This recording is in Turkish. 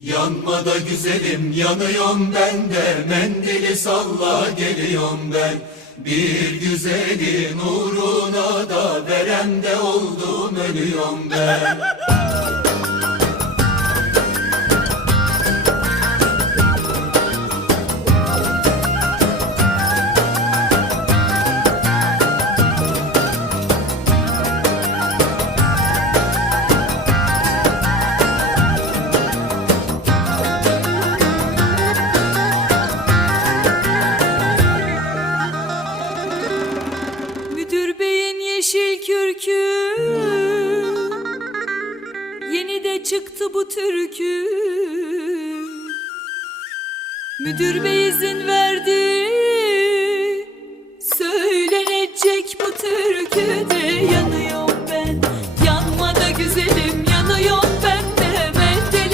Yanma da güzelim yanıyorum ben de. Mendili salla geliyorum ben. Bir güzelin uğruna da Verem de oldum ölüyorum ben kürkü Yeni de çıktı bu türkü. Müdür bey izin verdi. Söylenecek bu türkü de yanıyor